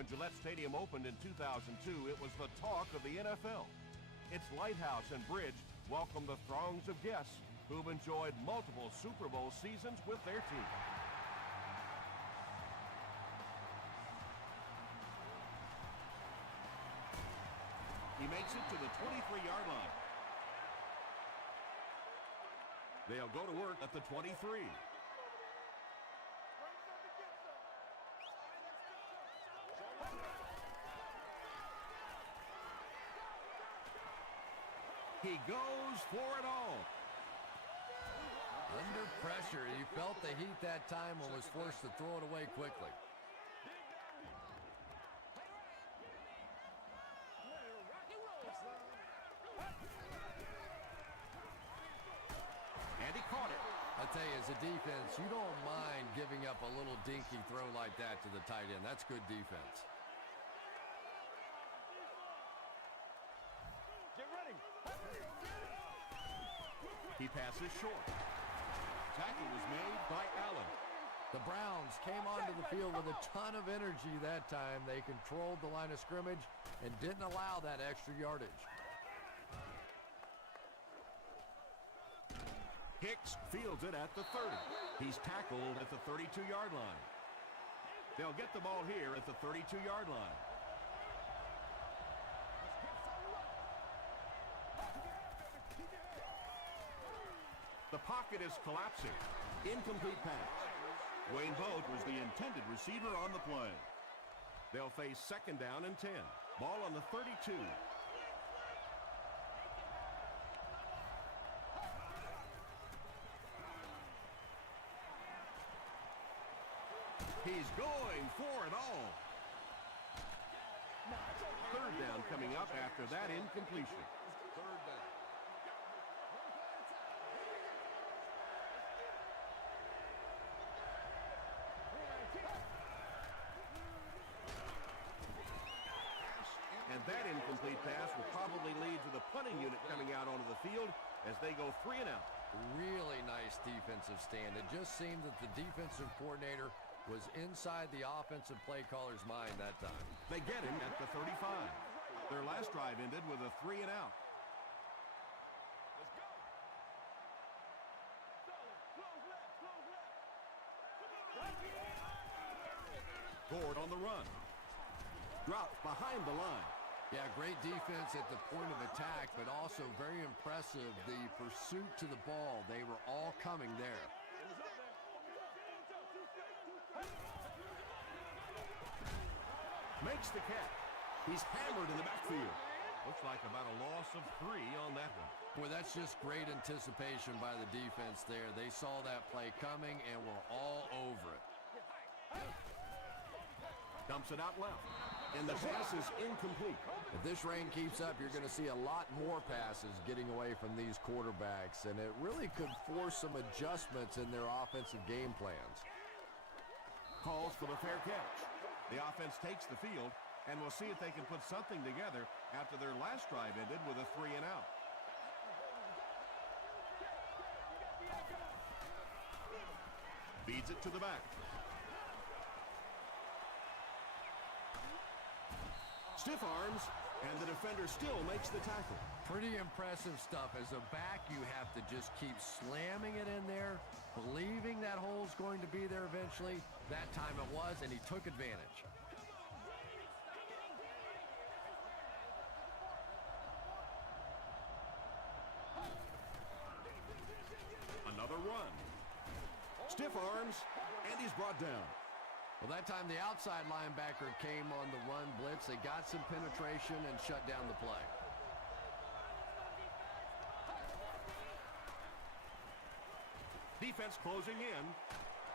When Gillette Stadium opened in 2002, it was the talk of the NFL. Its lighthouse and bridge welcomed the throngs of guests who've enjoyed multiple Super Bowl seasons with their team. He makes it to the 23-yard line. They'll go to work at the 23. He goes for it all. Under pressure, he felt the heat that time and was forced to throw it away quickly. And he caught it. I tell you, as a defense, you don't mind giving up a little dinky throw like that to the tight end. That's good defense. He passes short. Tackle was made by Allen. The Browns came onto the field with a ton of energy that time. They controlled the line of scrimmage and didn't allow that extra yardage. Hicks fields it at the 30. He's tackled at the 32-yard line. They'll get the ball here at the 32-yard line. The pocket is collapsing. Incomplete pass. Wayne Boat was the intended receiver on the play. They'll face second down and 10. Ball on the 32. He's going for it all. Third down coming up after that incompletion. Third down. And that incomplete pass will probably lead to the punting unit coming out onto the field as they go 3 and out. Really nice defensive stand. It just seemed that the defensive coordinator was inside the offensive play caller's mind that time. They get him at the 35. Their last drive ended with a 3 and out. Let's go. Gord on the run. Drops behind the line. Yeah, great defense at the point of attack, but also very impressive the pursuit to the ball. They were all coming there. Makes the catch. He's hammered in the backfield. Looks like about a loss of 3 on that one. Boy, that's just great anticipation by the defense there. They saw that play coming and were all over it. Dumps it out left. And the pass is incomplete. If this rain keeps up, you're going to see a lot more passes getting away from these quarterbacks, and it really could force some adjustments in their offensive game plans. Calls for the fair catch. The offense takes the field, and we'll see if they can put something together after their last drive ended with a 3 and out. Feeds it to the back. Stiff arms, and the defender still makes the tackle. Pretty impressive stuff. As a back, you have to just keep slamming it in there, believing that hole's going to be there eventually. That time it was, and he took advantage. Another run. Stiff arms, and he's brought down. Well, that time the outside linebacker came on the run blitz. They got some penetration and shut down the play. Defense closing in.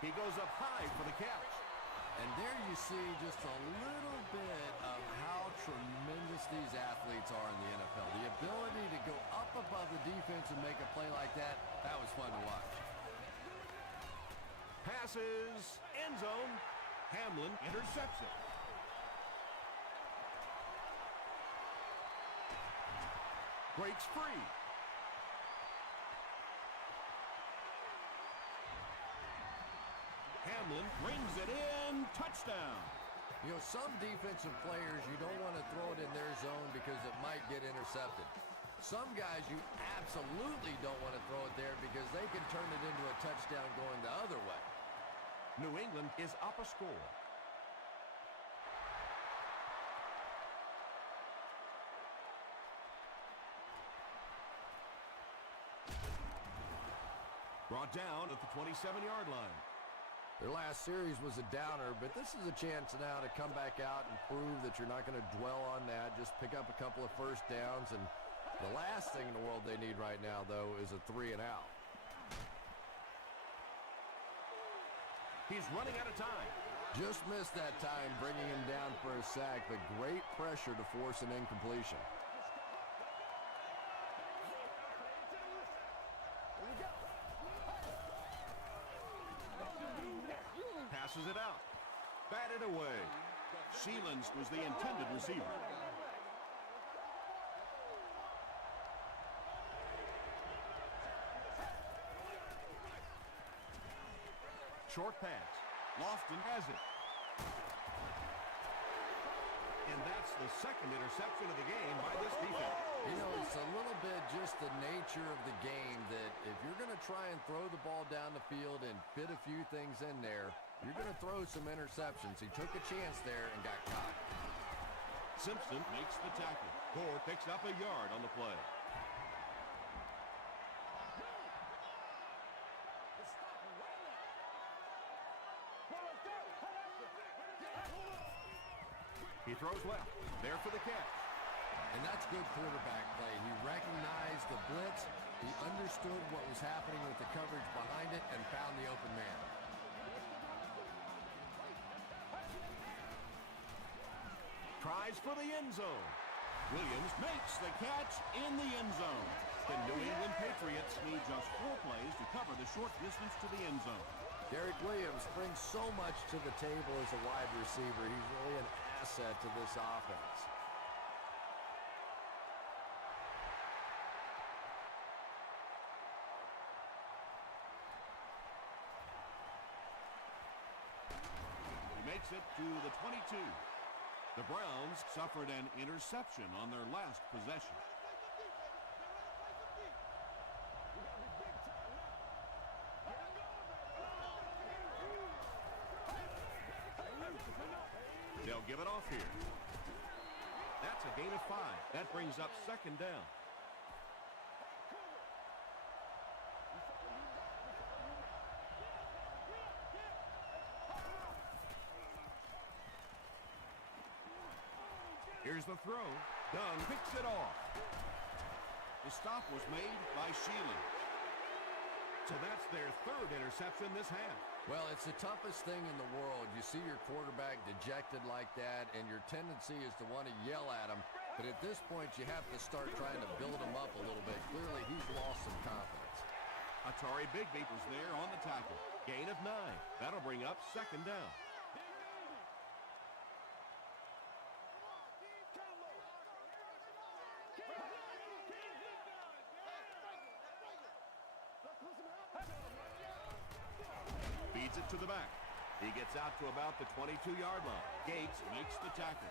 He goes up high for the catch. And there you see just a little bit of how tremendous these athletes are in the NFL. The ability to go up above the defense and make a play like that, that was fun to watch. Passes, end zone. Hamlin intercepts it. Breaks free. Hamlin brings it in. Touchdown. You know, some defensive players, you don't want to throw it in their zone because it might get intercepted. Some guys, you absolutely don't want to throw it there because they can turn it into a touchdown going the other way. New England is up a score. Brought down at the 27-yard line. Their last series was a downer, but this is a chance now to come back out and prove that you're not going to dwell on that. Just pick up a couple of first downs, and the last thing in the world they need right now, though, is a 3-and-out. He's running out of time. Just missed that time, bringing him down for a sack, but great pressure to force an incompletion. Passes it out. Batted away. Sheelan's was the intended receiver. Short pass. Lofton has it. And that's the second interception of the game by this defense. You know, it's a little bit just the nature of the game that if you're going to try and throw the ball down the field and fit a few things in there, you're going to throw some interceptions. He took a chance there and got caught. Simpson makes the tackle. Gore picks up a yard on the play. He throws left. There for the catch. And that's good quarterback play. He recognized the blitz. He understood what was happening with the coverage behind it and found the open man. Tries for the end zone. Williams makes the catch in the end zone. The New England Patriots need just 4 plays to cover the short distance to the end zone. Derek Williams brings so much to the table as a wide receiver. He's really an asset to this offense. He makes it to the 22. The Browns suffered an interception on their last possession. They'll give it off here. That's a gain of 5. That brings up second down. Here's the throw. Dunn picks it off. The stop was made by Sheelan. So that's their 3rd interception this half. Well, it's the toughest thing in the world. You see your quarterback dejected like that, and your tendency is to want to yell at him. But at this point, you have to start trying to build him up a little bit. Clearly, he's lost some confidence. Atari Bigby was there on the tackle. Gain of 9. That'll bring up second down. Feeds it to the back. He gets out to about the 22-yard line. Gates makes the tackle.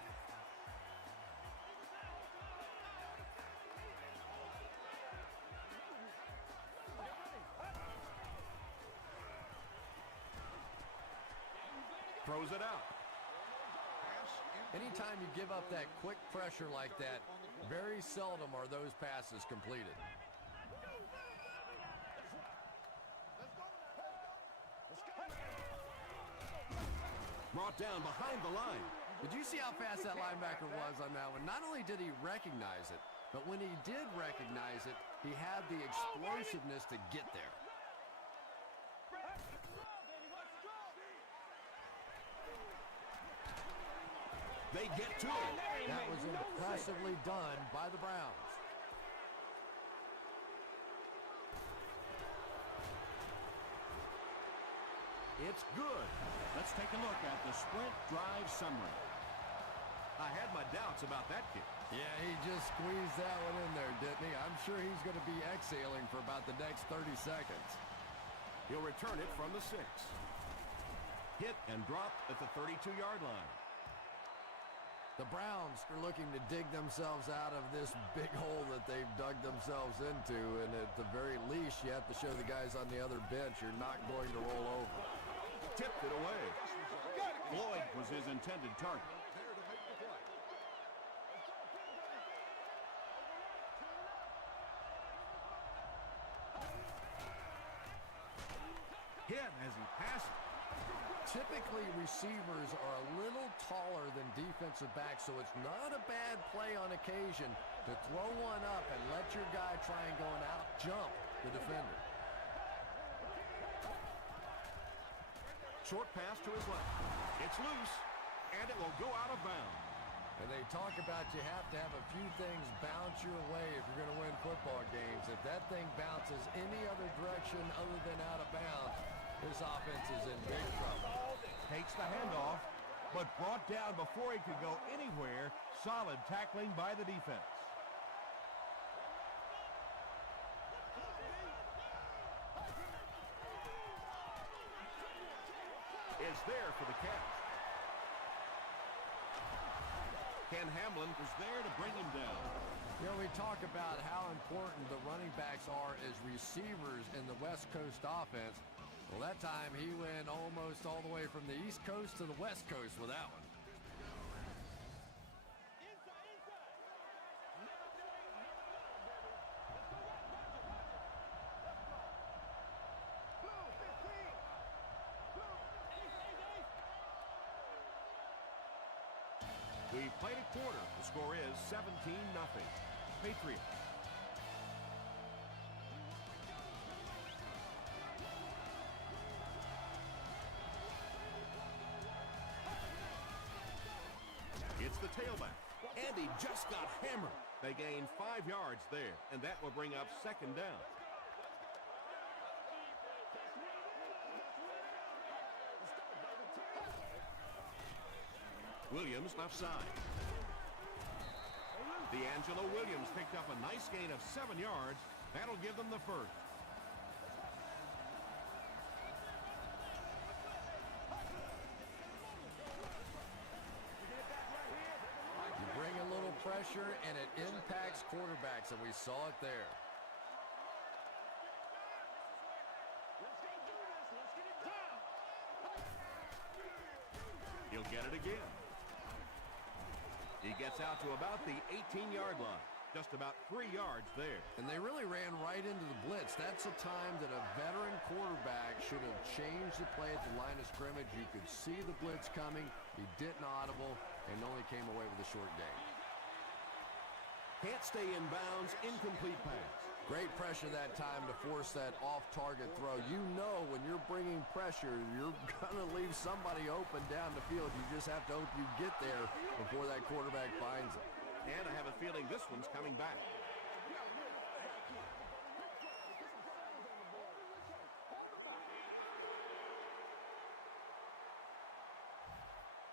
Throws it out. Anytime you give up that quick pressure like that, very seldom are those passes completed. Brought down behind the line. Did you see how fast that linebacker was on that one? Not only did he recognize it, but when he did recognize it, he had the explosiveness to get there. They get to it. That was impressively done by the Browns. It's good. Let's take a look at the sprint drive summary. I had my doubts about that kick. Yeah, he just squeezed that one in there, didn't he? I'm sure he's going to be exhaling for about the next 30 seconds. He'll return it from the 6. Hit and drop at the 32-yard line. The Browns are looking to dig themselves out of this big hole that they've dug themselves into, and at the very least, you have to show the guys on the other bench you're not going to roll over. Tipped it away. Floyd was his intended target. Hit as he passes. Typically, receivers are a little taller than defensive backs, so it's not a bad play on occasion to throw one up and let your guy try and go and out-jump the defender. Short pass to his left. It's loose, and it will go out of bounds. And they talk about you have to have a few things bounce your way if you're going to win football games. If that thing bounces any other direction other than out of bounds, this offense is in big trouble. Takes the handoff, but brought down before he could go anywhere. Solid tackling by the defense. Is there for the catch. Ken Hamlin was there to bring him down. You know, we talk about how important the running backs are as receivers in the West Coast offense. Well, that time he went almost all the way from the East Coast to the West Coast with that one. We played a quarter. The score is 17-0. Patriots. It's the tailback. And he just got hammered. They gain 5 yards there, and that will bring up second down. Williams left side. D'Angelo Williams picked up a nice gain of 7 yards. That'll give them the first. You bring a little pressure, and it impacts quarterbacks, and we saw it there. He'll get it again. He gets out to about the 18-yard line. Just about 3 yards there. And they really ran right into the blitz. That's a time that a veteran quarterback should have changed the play at the line of scrimmage. You could see the blitz coming. He didn't audible and only came away with a short gain. Can't stay in bounds. Incomplete pass. Great pressure that time to force that off-target throw. You know when you're bringing pressure, you're going to leave somebody open down the field. You just have to hope you get there before that quarterback finds it. And I have a feeling this one's coming back.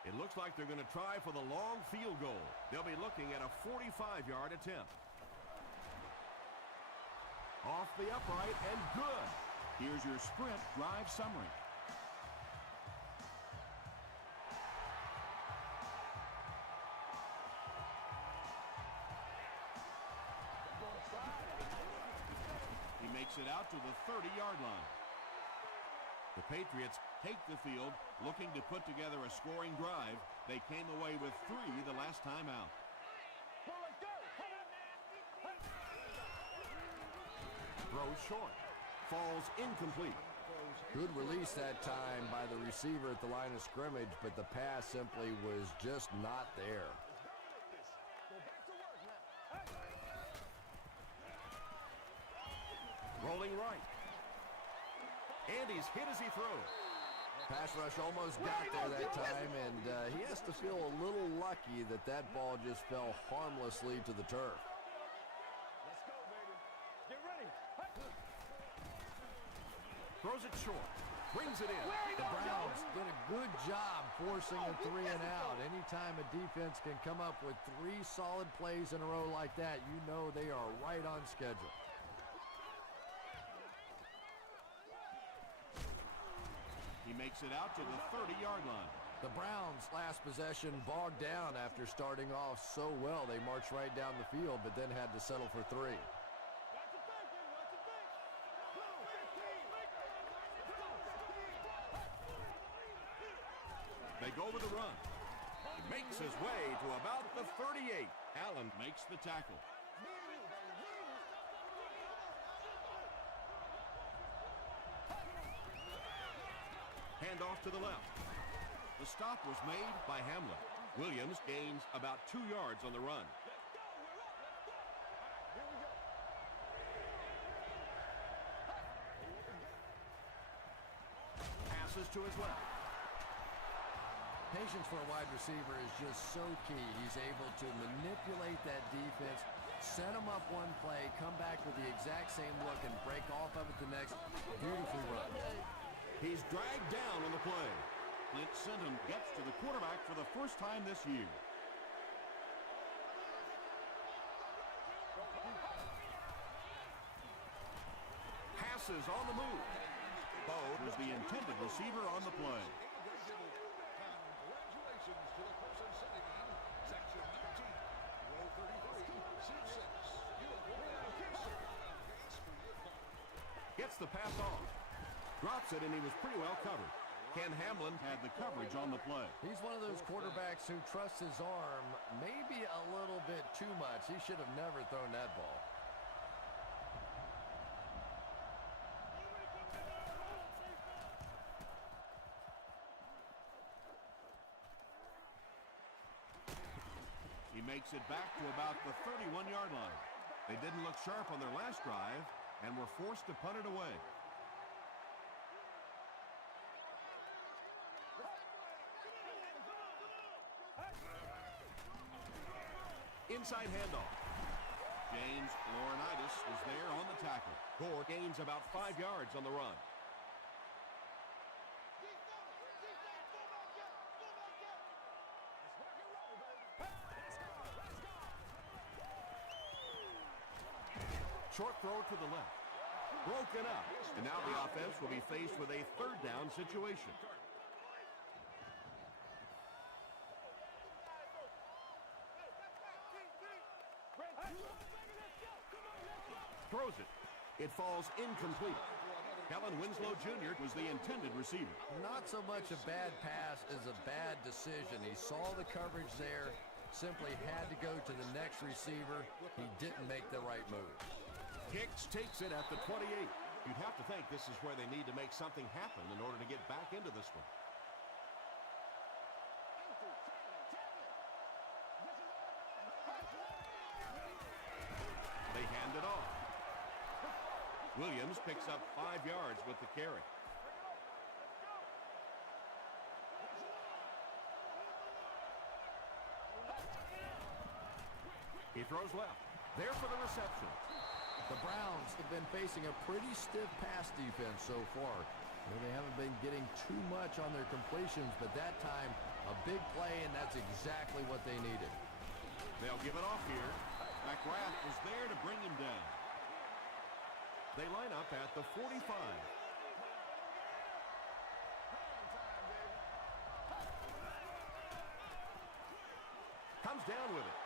It looks like they're going to try for the long field goal. They'll be looking at a 45-yard attempt. Off the upright and good. Here's your sprint drive summary. He makes it out to the 30-yard line. The Patriots take the field looking to put together a scoring drive. They came away with 3 the last time out. Throws short. Falls incomplete. Good release that time by the receiver at the line of scrimmage, but the pass simply was just not there. Rolling right. And he's hit as he throws. Pass rush almost got there that time, and he has to feel a little lucky that that ball just fell harmlessly to the turf. Throws it short. Brings it in. The Browns did a good job forcing a 3 and out. Anytime a defense can come up with 3 solid plays in a row like that, you know they are right on schedule. He makes it out to the 30-yard line. The Browns' last possession bogged down after starting off so well. They marched right down the field, but then had to settle for 3. They go with the run. He makes his way to about the 38. Allen makes the tackle. Handoff to the left. The stop was made by Hamlin. Williams gains about 2 yards on the run. Passes to his left. Patience for a wide receiver is just so key. He's able to manipulate that defense, set them up one play, come back with the exact same look, and break off of it the next. Beautifully run. He's dragged down on the play. Clint Sinton gets to the quarterback for the first time this year. Passes on the move. Bo was the intended receiver on the play. Congratulations to the person sitting in section 19, row 33, seat 6. Gets the pass off. Drops it, and he was pretty well covered. Ken Hamlin had the coverage on the play. He's one of those quarterbacks who trusts his arm maybe a little bit too much. He should have never thrown that ball. He makes it back to about the 31-yard line. They didn't look sharp on their last drive and were forced to punt it away. Inside handoff. James Laurinaitis was there on the tackle. Gore gains about 5 yards on the run. Short throw to the left. Broken up. And now the offense will be faced with a third down situation. Throws it. It falls incomplete. Kellen Winslow Jr. was the intended receiver. Not so much a bad pass as a bad decision. He saw the coverage there, simply had to go to the next receiver. He didn't make the right move. Hicks takes it at the 28. You'd have to think this is where they need to make something happen in order to get back into this one. They hand it off. Williams picks up 5 yards with the carry. He throws left. There for the reception. The Browns have been facing a pretty stiff pass defense so far. They haven't been getting too much on their completions, but that time, a big play, and that's exactly what they needed. They'll give it off here. McGrath was there to bring him down. They line up at the 45. Comes down with it.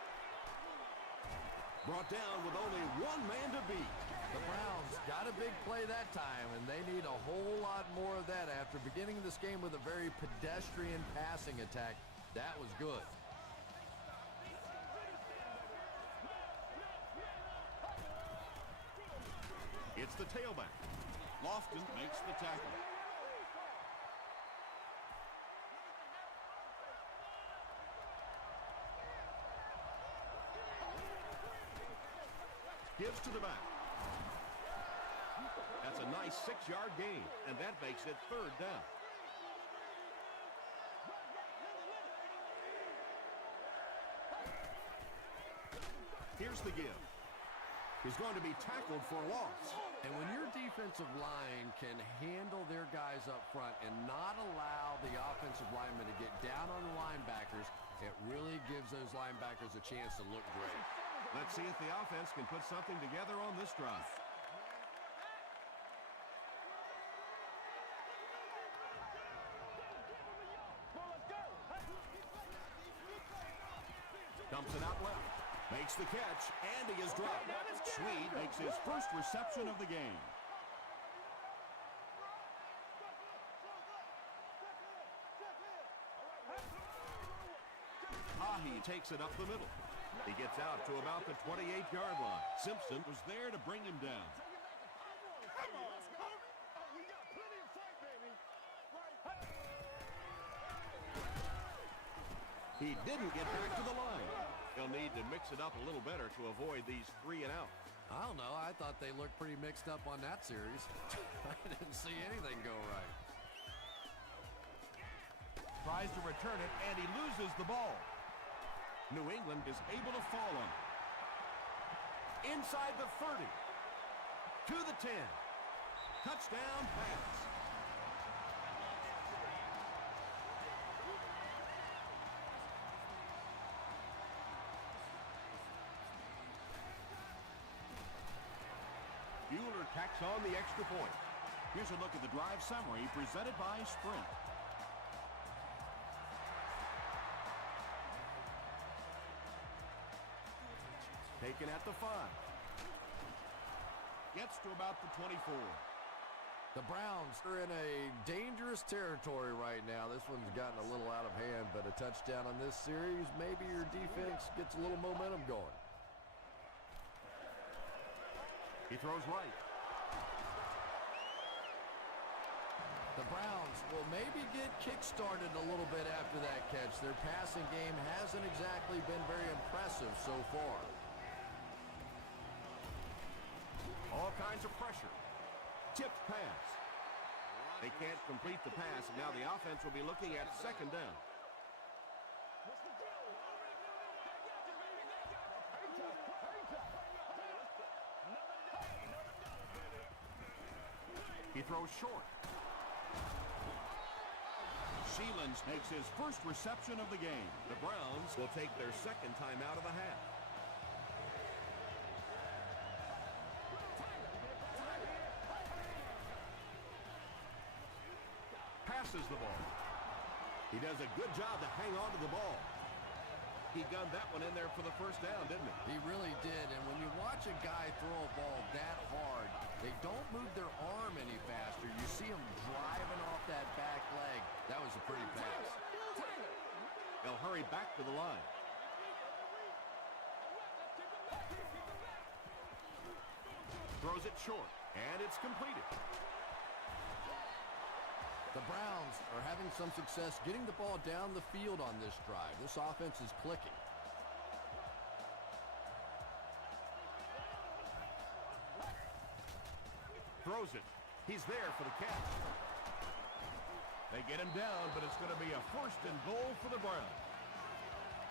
Brought down with only one man to beat. The Browns got a big play that time, and they need a whole lot more of that after beginning this game with a very pedestrian passing attack. That was good. It's the tailback. Lofton makes the tackle. Gives to the back. That's a nice 6-yard gain, and that makes it third down. Here's the give. He's going to be tackled for a loss. And when your defensive line can handle their guys up front and not allow the offensive linemen to get down on the linebackers, it really gives those linebackers a chance to look great. Let's see if the offense can put something together on this drive. Dumps it out left. Makes the catch, and he is dropped. Swede makes his first reception of the game. He takes it up the middle. He gets out to about the 28-yard line. Simpson was there to bring him down. He didn't get back to the line. He'll need to mix it up a little better to avoid these 3 and out. I don't know. I thought they looked pretty mixed up on that series. I didn't see anything go right. Tries to return it, and he loses the ball. New England is able to fall on it. Inside the 30. To the 10. Touchdown pass. Bueller tacks on the extra point. Here's a look at the drive summary presented by Sprint. Taken at the 5. Gets to about the 24. The Browns are in a dangerous territory right now. This one's gotten a little out of hand, but a touchdown on this series, maybe your defense gets a little momentum going. He throws right. The Browns will maybe get kick-started a little bit after that catch. Their passing game hasn't exactly been very impressive so far. All kinds of pressure. Tipped pass. They can't complete the pass. Now the offense will be looking at second down. He throws short. Sheelands makes his first reception of the game. The Browns will take their second time out of the half. Passes the ball. He does a good job to hang on to the ball. He gunned that one in there for the first down, didn't he? He really did, and when you watch a guy throw a ball that hard, they don't move their arm any faster. You see him driving off that back leg. That was a pretty pass. They'll hurry back to the line. Throws it short, and it's completed. The Browns are having some success getting the ball down the field on this drive. This offense is clicking. Throws it. He's there for the catch. They get him down, but it's going to be a first and goal for the Browns.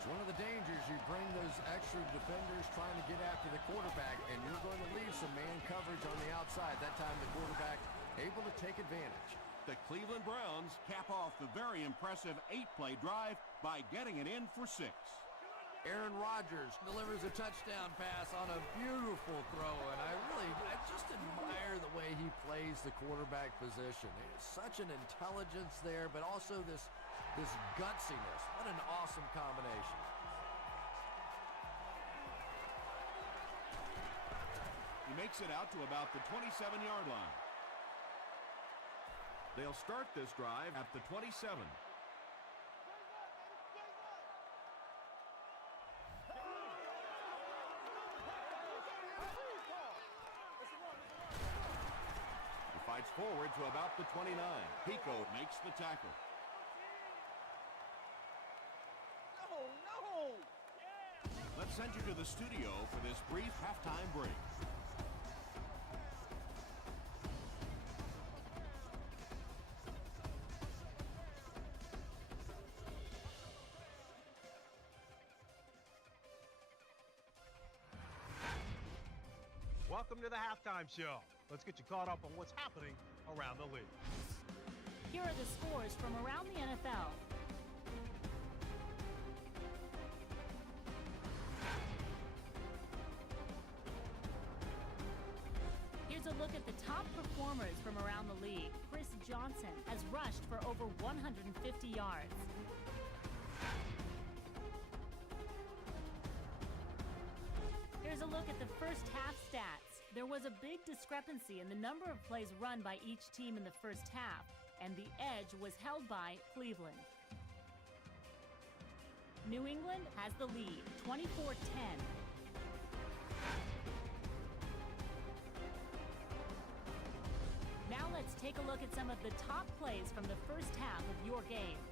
It's one of the dangers. You bring those extra defenders trying to get after the quarterback, and you're going to leave some man coverage on the outside. That time the quarterback able to take advantage. The Cleveland Browns cap off the very impressive 8-play drive by getting it in for 6. Aaron Rodgers delivers a touchdown pass on a beautiful throw, and I just admire the way he plays the quarterback position. There's such an intelligence there, but also this gutsiness. What an awesome combination. He makes it out to about the 27-yard line. They'll start this drive at the 27. He fights forward to about the 29. Pico makes the tackle. No! Let's send you to the studio for this brief halftime break. Welcome to the halftime show. Let's get you caught up on what's happening around the league. Here are the scores from around the NFL. Here's a look at the top performers from around the league. Chris Johnson has rushed for over 150 yards. Here's a look at the first half stats. There was a big discrepancy in the number of plays run by each team in the first half, and the edge was held by Cleveland. New England has the lead, 24-10. Now let's take a look at some of the top plays from the first half of your game.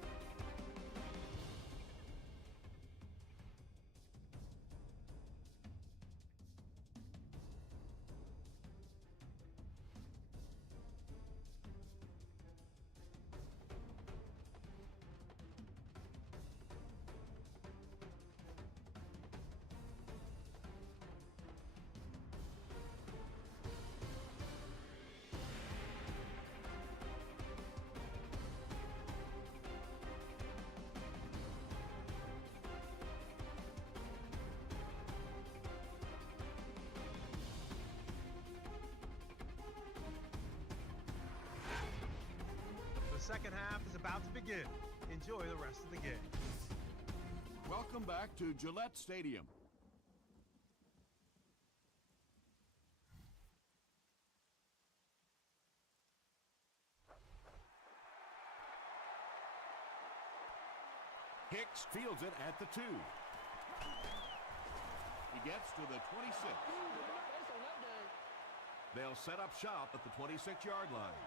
The second half is about to begin. Enjoy the rest of the game. Welcome back to Gillette Stadium. Hicks fields it at the 2. He gets to the 26. They'll set up shop at the 26-yard line.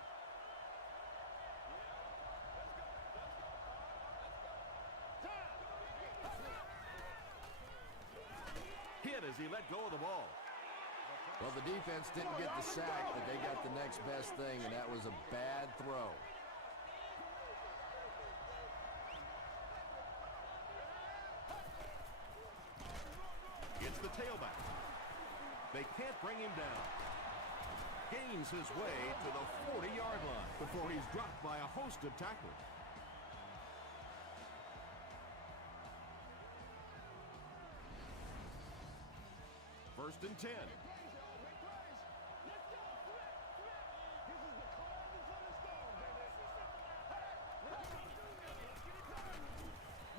Hit as he let go of the ball. Well, the defense didn't get the sack, but they got the next best thing, and that was a bad throw. It's the tailback. They can't bring him down. Gains his way to the 40-yard line before he's dropped by a host of tacklers. First and 10.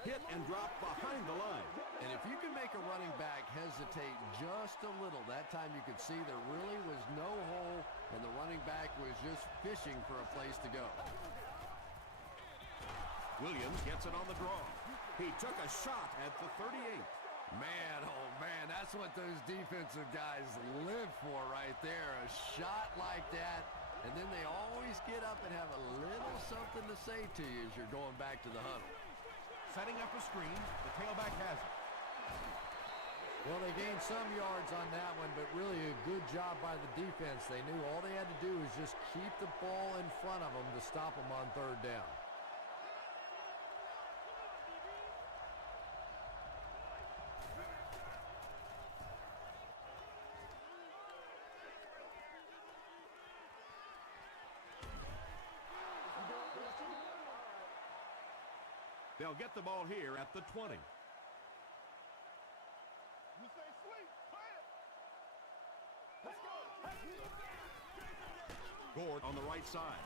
Hit and drop behind the line. And if you can make a running back hesitate just a little, that time you could see there really was no hole, and the running back was just fishing for a place to go. Williams gets it on the draw. He took a shot at the 38. Man, oh man, that's what those defensive guys live for right there. A shot like that, and then they always get up and have a little something to say to you as you're going back to the huddle. Setting up a screen, the tailback has it. Well, they gained some yards on that one, but really a good job by the defense. They knew all they had to do was just keep the ball in front of them to stop them on third down. They'll get the ball here at the 20. Gord on the right side.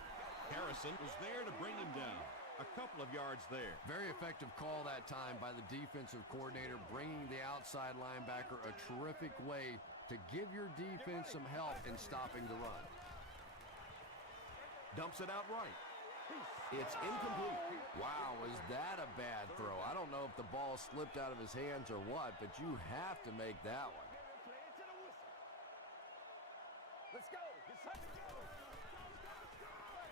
Harrison was there to bring him down. A couple of yards there. Very effective call that time by the defensive coordinator, bringing the outside linebacker a terrific way to give your defense some help in stopping the run. Dumps it out right. It's incomplete. Wow, was that a bad throw? I don't know if the ball slipped out of his hands or what, but you have to make that one. Let's go. It's time to go.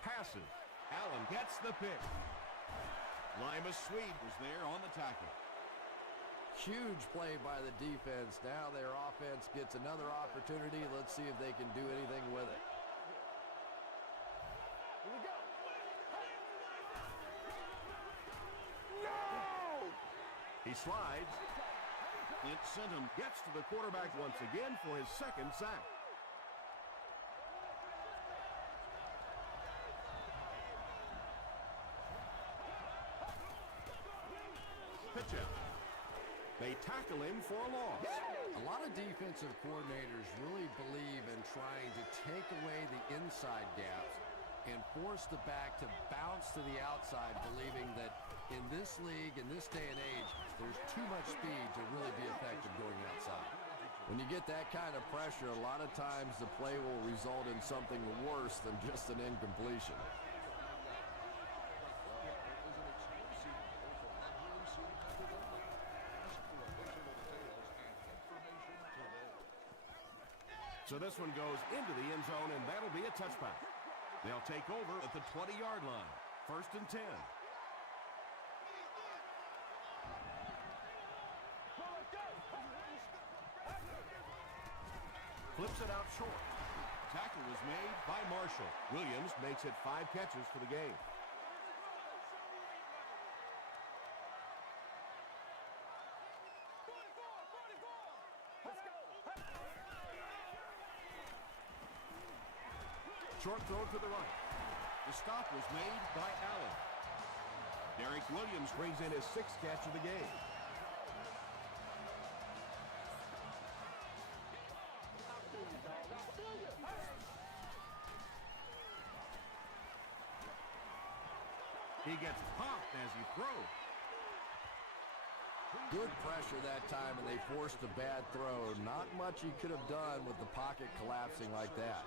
Passes. Allen gets the pick. Lima Sweet was there on the tackle. Huge play by the defense. Now their offense gets another opportunity. Let's see if they can do anything with it. Here we go. He slides. It sent him. Gets to the quarterback once again for his second sack. Pitch out. They tackle him for a loss. A lot of defensive coordinators really believe in trying to take away the inside gaps and force the back to bounce to the outside, believing that in this league, in this day and age, there's too much speed to really be effective going outside. When you get that kind of pressure, a lot of times the play will result in something worse than just an incompletion. So this one goes into the end zone, and that'll be a touchback. They'll take over at the 20-yard line. 1st and 10. Flips it out short. Tackle was made by Marshall. Williams makes it 5 catches for the game. Short throw to the right. The stop was made by Allen. Derek Williams brings in his 6th catch of the game. He gets popped as he throws. Good pressure that time, and they forced a bad throw. Not much he could have done with the pocket collapsing like that.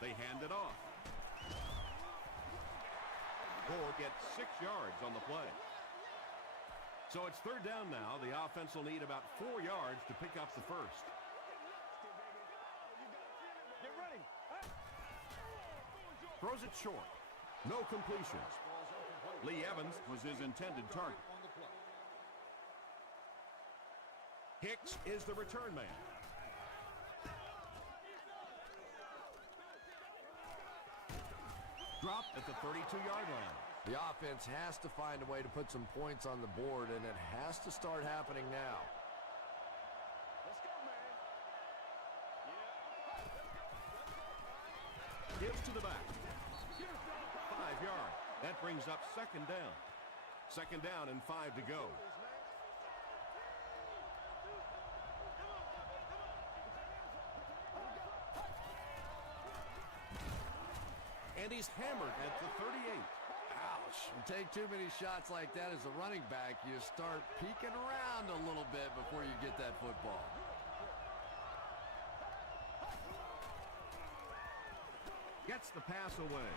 They hand it off. Gore gets 6 yards on the play. So it's 3rd down now. The offense will need about 4 yards to pick up the first. Get ready. Throws it short. No completion. Lee Evans was his intended target. Hicks is the return man. Dropped at the 32-yard line. The offense has to find a way to put some points on the board, and it has to start happening now. Let's go, man. Gives to the back. 5 yards. That brings up 2nd down. 2nd down and 5 to go. And he's hammered at the 38. Ouch. You take too many shots like that as a running back, you start peeking around a little bit before you get that football. Gets the pass away.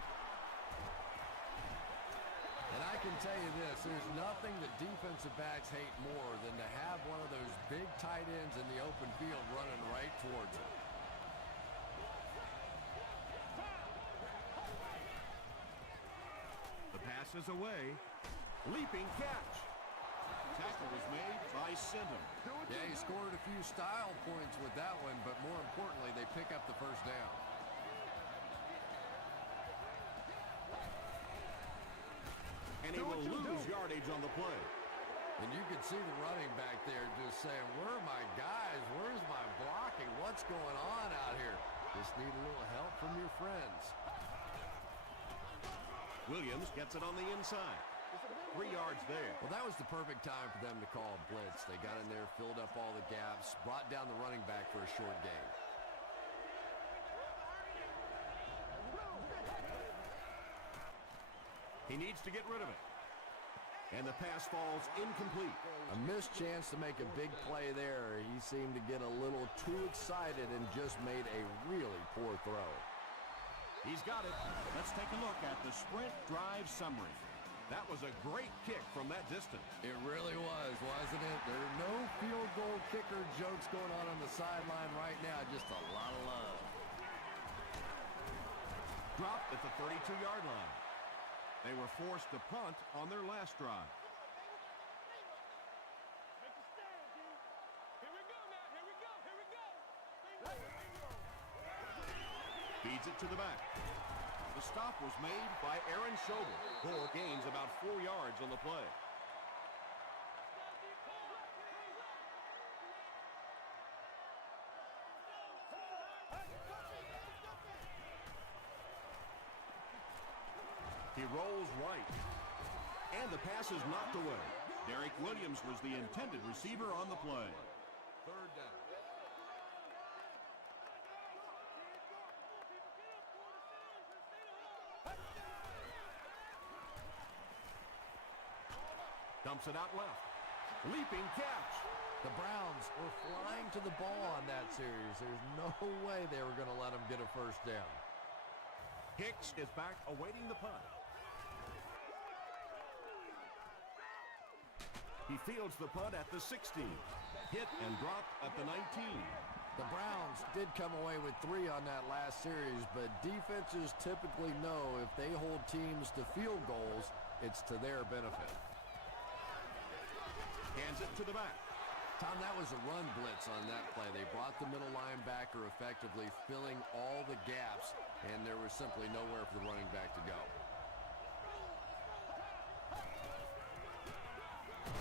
And I can tell you this, there's nothing that defensive backs hate more than to have one of those big tight ends in the open field running right towards them. Passes away. Leaping catch. Tackle was made by Sinton. Yeah, he scored a few style points with that one, but more importantly, they pick up the 1st down. And he will lose yardage on the play. And you can see the running back there just saying, where are my guys? Where's my blocking? What's going on out here? Just need a little help from your friends. Williams gets it on the inside. 3 yards there. Well, that was the perfect time for them to call a blitz. They got in there, filled up all the gaps, brought down the running back for a short gain. He needs to get rid of it. And the pass falls incomplete. A missed chance to make a big play there. He seemed to get a little too excited and just made a really poor throw. He's got it. Let's take a look at the sprint drive summary. That was a great kick from that distance. It really was, wasn't it? There are no field goal kicker jokes going on the sideline right now. Just a lot of love. Dropped at the 32-yard line. They were forced to punt on their last drive. Feeds it to the back. The stop was made by Aaron Schobel. Gore gains about 4 yards on the play. He rolls right. And the pass is knocked away. Derek Williams was the intended receiver on the play. 3rd down. Dumps it out left. Leaping catch. The Browns were flying to the ball on that series. There's no way they were going to let them get a first down. Hicks is back awaiting the punt. He fields the punt at the 16. Hit and dropped at the 19. The Browns did come away with 3 on that last series, but defenses typically know if they hold teams to field goals, it's to their benefit. Hands it to the back. Tom, that was a run blitz on that play. They brought the middle linebacker effectively filling all the gaps, and there was simply nowhere for the running back to go.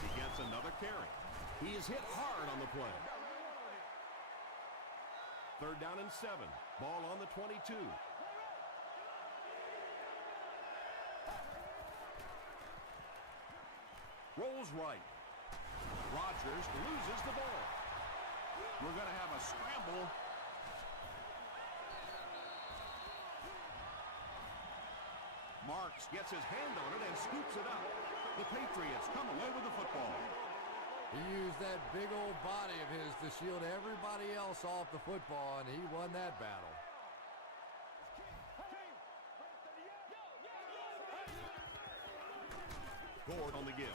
He gets another carry. He is hit hard on the play. 3rd down and 7. Ball on the 22. Rolls right. Rodgers loses the ball. We're going to have a scramble. Marks gets his hand on it and scoops it up. The Patriots come away with the football. He used that big old body of his to shield everybody else off the football, and he won that battle. Gord on the give.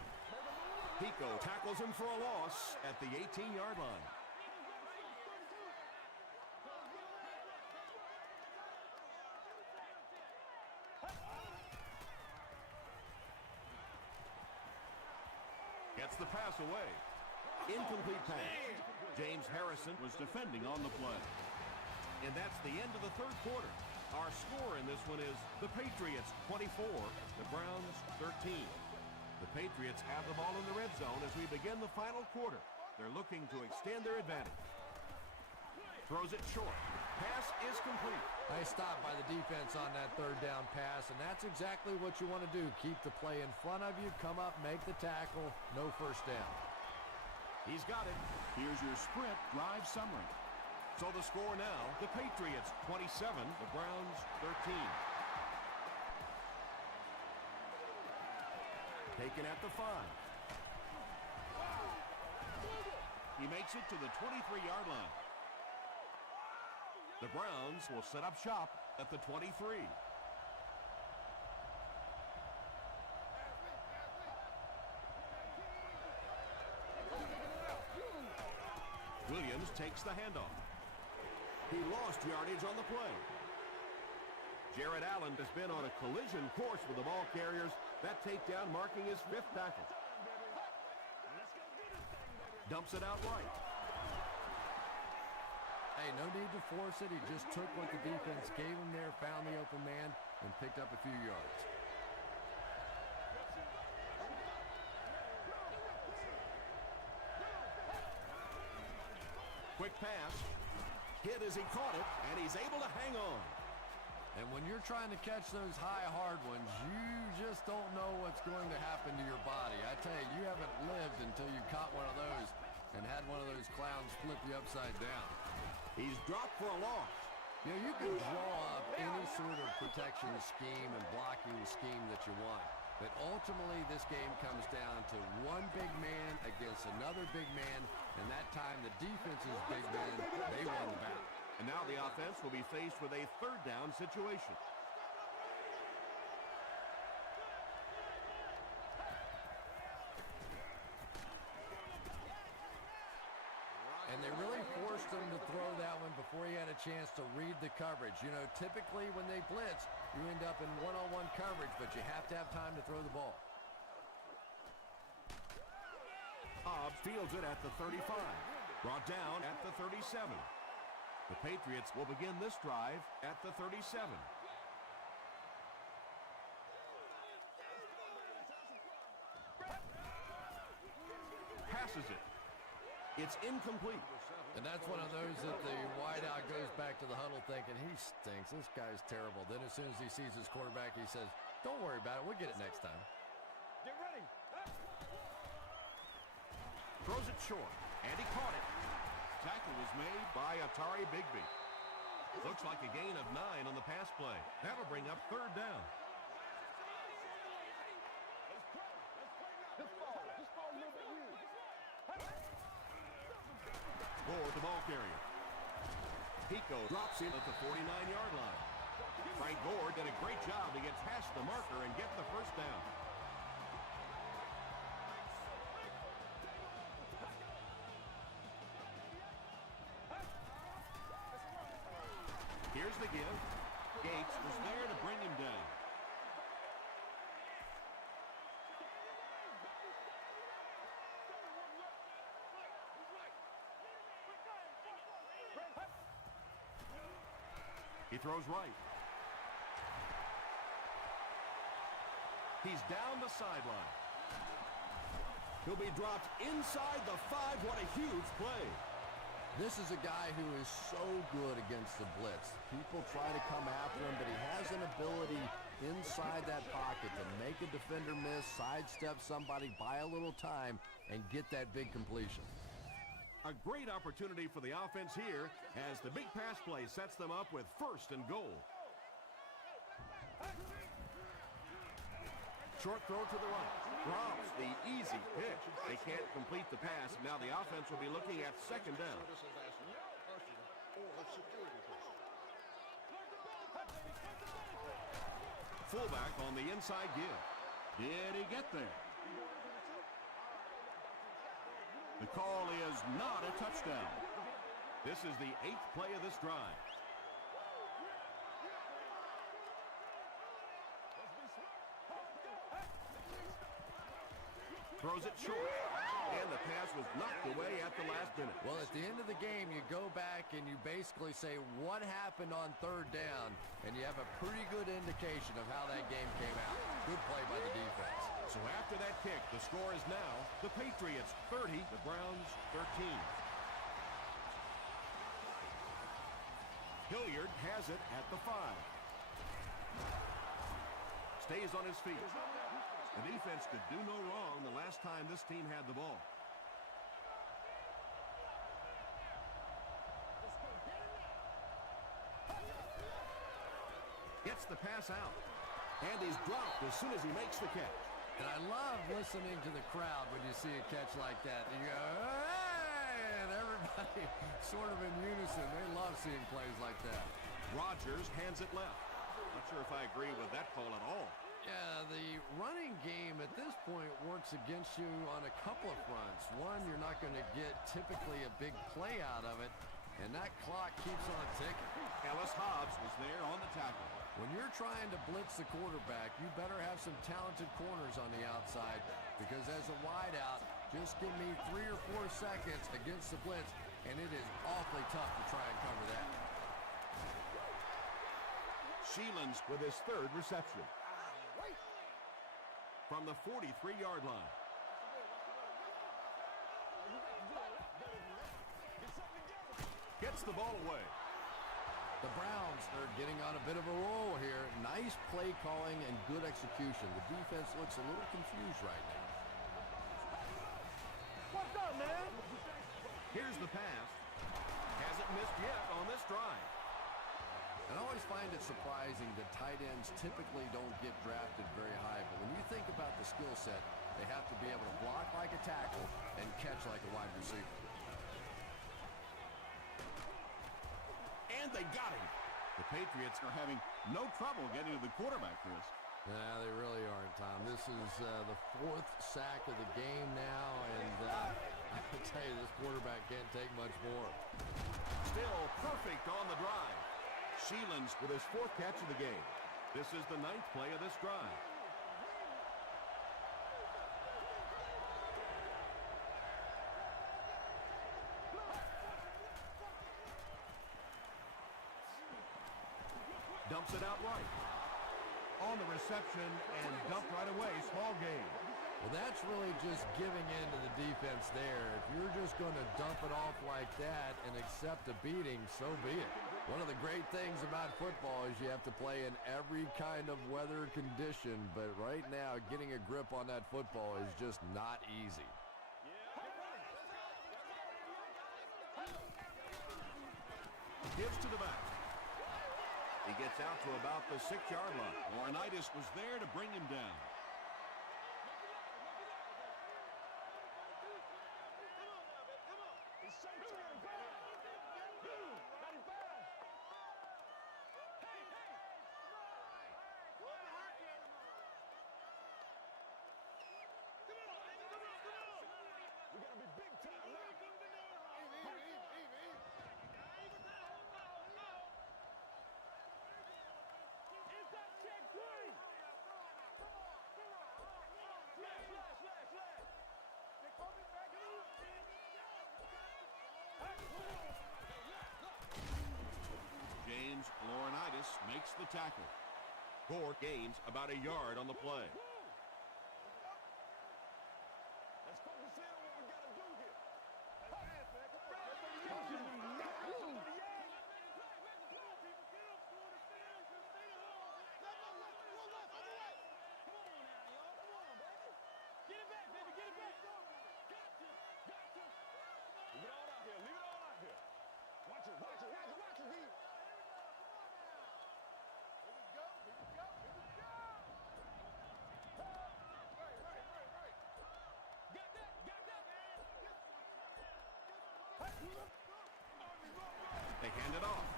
Pico tackles him for a loss at the 18-yard line. Gets the pass away. Incomplete pass. James Harrison was defending on the play. And that's the end of the 3rd quarter. Our score in this one is the Patriots 24, the Browns 13. The Patriots have the ball in the red zone as we begin the final quarter. They're looking to extend their advantage. Throws it short. Pass is complete. Nice stop by the defense on that 3rd down pass, and that's exactly what you want to do. Keep the play in front of you, come up, make the tackle, no first down. He's got it. Here's your sprint drive summary. So the score now, the Patriots 27, the Browns 13. Taken at the 5. He makes it to the 23-yard line. The Browns will set up shop at the 23. Williams takes the handoff. He lost yardage on the play. Jared Allen has been on a collision course with the ball carriers. That takedown marking his 5th tackle. Dumps it out right. Hey, no need to force it. He just took what the defense gave him there, found the open man, and picked up a few yards. Quick pass. Hit as he caught it, and he's able to hang on. And when you're trying to catch those high, hard ones, you just don't know what's going to happen to your body. I tell you, you haven't lived until you caught one of those and had one of those clowns flip you upside down. He's dropped for a loss. You know, you can draw up any sort of protection scheme and blocking scheme that you want. But ultimately, this game comes down to one big man against another big man. And that time, the defense's big men, they won the battle. And now the offense will be faced with a 3rd down situation. And they really forced him to throw that one before he had a chance to read the coverage. You know, typically when they blitz, you end up in one-on-one coverage, but you have to have time to throw the ball. Hobbs fields it at the 35. Brought down at the 37. The Patriots will begin this drive at the 37. Passes it. It's incomplete. And that's one of those that the wideout goes back to the huddle thinking, he stinks. This guy's terrible. Then as soon as he sees his quarterback, he says, don't worry about it. We'll get it next time. Get ready. Throws it short, and he caught it. Tackle was made by Atari Bigby. Looks like a gain of 9 on the pass play. That'll bring up 3rd down. Just ball carrier. Pico drops him at the 49-yard line. Frank Gore did a great job to get past the marker and get the first down. Here's the give. Gates was there to bring him down. He throws right. He's down the sideline. He'll be dropped inside the 5. What a huge play. This is a guy who is so good against the blitz. People try to come after him, but he has an ability inside that pocket to make a defender miss, sidestep somebody, buy a little time, and get that big completion. A great opportunity for the offense here as the big pass play sets them up with 1st and goal. Short throw to the right. Drops the easy pitch. They can't complete the pass. Now the offense will be looking at 2nd down. Fullback on the inside give. Did he get there? The call is not a touchdown. This is the 8th play of this drive. Throws it short, and the pass was knocked away at the last minute. Well, at the end of the game, you go back and you basically say what happened on 3rd down, and you have a pretty good indication of how that game came out. Good play by the defense. So after that kick, the score is now the Patriots 30, the Browns 13. Hilliard has it at the 5. Stays on his feet. The defense could do no wrong the last time this team had the ball. Gets the pass out. And he's dropped as soon as he makes the catch. And I love listening to the crowd when you see a catch like that. You go, hey! And everybody sort of in unison. They love seeing plays like that. Rodgers hands it left. Not sure if I agree with that call at all. Yeah, the running game at this point works against you on a couple of fronts. One, you're not going to get typically a big play out of it, and that clock keeps on ticking. Ellis Hobbs was there on the tackle. When you're trying to blitz the quarterback, you better have some talented corners on the outside, because as a wideout, just give me 3 or 4 seconds against the blitz, and it is awfully tough to try and cover that. Sheelan's with his 3rd reception. From the 43-yard line. Gets the ball away. The Browns are getting on a bit of a roll here. Nice play calling and good execution. The defense looks a little confused right now. What's up, man? Here's the pass. Hasn't missed yet on this drive. And I always find it surprising that tight ends typically don't get drafted very high. But when you think about the skill set, they have to be able to block like a tackle and catch like a wide receiver. And they got him. The Patriots are having no trouble getting to the quarterback, Chris. Yeah, they really aren't, Tom. This is the 4th sack of the game now, and I can tell you this quarterback can't take much more. Still perfect on the drive. Sheelan's with his 4th catch of the game. This is the 9th play of this drive. Dumps it out right. On the reception and dumped right away. Small gain. Well, that's really just giving in to the defense there. If you're just going to dump it off like that and accept a beating, so be it. One of the great things about football is you have to play in every kind of weather condition, but right now getting a grip on that football is just not easy. Gives to the back. He gets out to about the 6-yard line. Laurinaitis was there to bring him down. James Laurinaitis makes the tackle. Gore gains about a yard on the play. Let's focus in on what we got to do here. Leave it all out here. Leave it all out here. Watch it, watch it, watch it, watch it, D. Here we go, here we go, here we go. Right. Got that, They hand it off.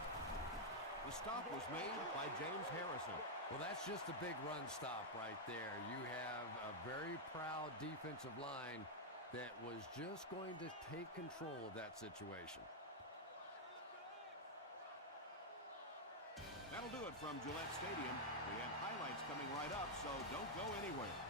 The stop was made by James Harrison. Well, that's just a big run stop right there. You have a very proud defensive line that was just going to take control of that situation. That'll do it from Gillette Stadium. We have highlights coming right up, so don't go anywhere.